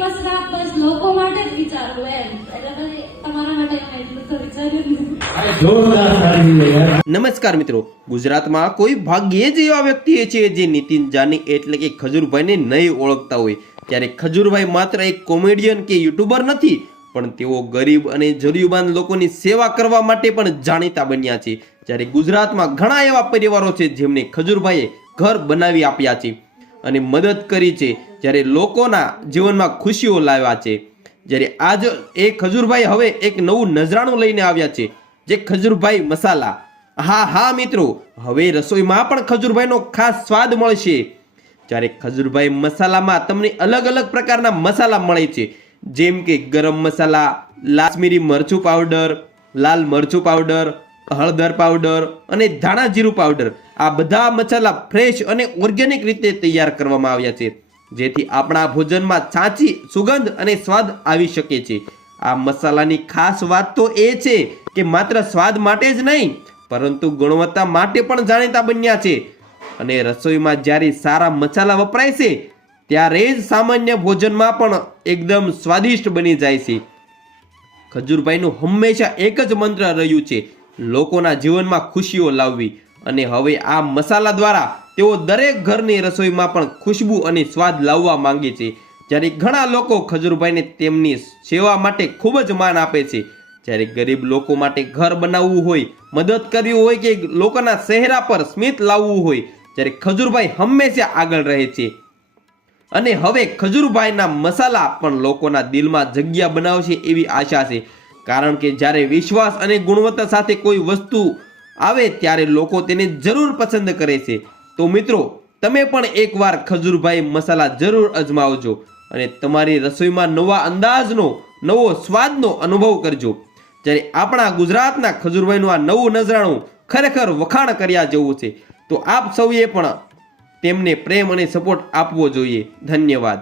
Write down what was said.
દિવસ રાત બસ લોકો માટે જ વિચારું એમ. એટલે પછી તમારા માટે મેં એટલું તો વિચાર્યું. નમસ્કાર મિત્રો, ગુજરાતમાં કોઈ ભાગ્યે જ એવા વ્યક્તિ છે જે નીતિન જાની એટલે કે ખજૂરભાઈને નહીં ઓળખતા હોય. ત્યારે ખજૂરભાઈ માત્ર એક કોમેડિયન કે યુટ્યુબર નથી, પણ તેઓ ગરીબ અને જરૂરિયાતમંદ લોકોની સેવા કરવા માટે પણ જાણીતા બન્યા છે. જ્યારે ગુજરાતમાં ઘણા એવા પરિવારો છે જેમને ખજૂરભાઈએ ઘર બનાવી આપ્યા છે અને મદદ કરી છે, જ્યારે લોકોના જીવનમાં ખુશીઓ લાવ્યા છે. જ્યારે આજ એ ખજૂરભાઈ હવે એક નવું નજરાણું લઈને આવ્યા છે, જે ખજૂરભાઈ મસાલા. હા મિત્રો, હવે રસોઈમાં પણ ખજૂરભાઈનો ખાસ સ્વાદ મળશે. જ્યારે ખજૂરભાઈ મસાલામાં તમને અલગ અલગ પ્રકારના મસાલા મળે છે, જેમ કે ગરમ મસાલા, કાશ્મીરી મરચું પાવડર, લાલ મરચું પાવડર, હળદર પાવડર અને ધાણા જીરું પાવડર. આ બધા મસાલા ફ્રેશ અને ઓર્ગેનિક રીતે તૈયાર કરવામાં આવ્યા છે, જેથી આપણા ભોજનમાં સાચી સુગંધ અને સ્વાદ આવી શકે છે. આ મસાલાની ખાસ વાત તો એ છે કે માત્ર સ્વાદ માટે જ નહીં, પરંતુ ગુણવત્તા માટે પણ જાણીતા બન્યા છે. અને રસોઈમાં જ્યારે સારા મસાલા વપરાય છે, ત્યારે જ સામાન્ય ભોજનમાં પણ એકદમ સ્વાદિષ્ટ બની જાય છે. ખજૂરભાઈનું હંમેશા એક જ મંત્ર રહ્યું છે, લોકોના જીવનમાં ખુશીઓ લાવવી. અને હવે આ મસાલા દ્વારા તેઓ દરેક ઘરની રસોઈમાં પણ ખુશ્બુ અને સ્વાદ લાવવા માંગે છે. જ્યારે ઘણા લોકો ખજૂરભાઈને તેમની સેવા માટે ખૂબ જ માન આપે છે. જ્યારે ગરીબ લોકો માટે ઘર બનાવવું હોય, મદદ કરવી હોય કે લોકોના ચહેરા પર સ્મિત લાવવું હોય, ત્યારે ખજૂરભાઈ હંમેશા આગળ રહે છે. અને હવે ખજૂરભાઈના મસાલા પણ લોકોના દિલમાં જગ્યા બનાવશે એવી આશા છે. કારણ કે જ્યારે વિશ્વાસ અને ગુણવત્તા સાથે કોઈ વસ્તુ આવે ત્યારે લોકો તેને જરૂર પસંદ કરે છે. તો મિત્રો, તમે પણ એકવાર ખજૂરભાઈ મસાલા જરૂર અજમાવજો અને તમારી રસોઈમાં નવા અંદાજનો, નવો સ્વાદનો અનુભવ કરજો. જ્યારે આપણા ગુજરાતના ખજૂરભાઈનું આ નવું નજરાણું ખરેખર વખાણ કર્યા જેવું છે. તો આપ સૌએ પણ તેમને પ્રેમ અને સપોર્ટ આપવો જોઈએ. ધન્યવાદ.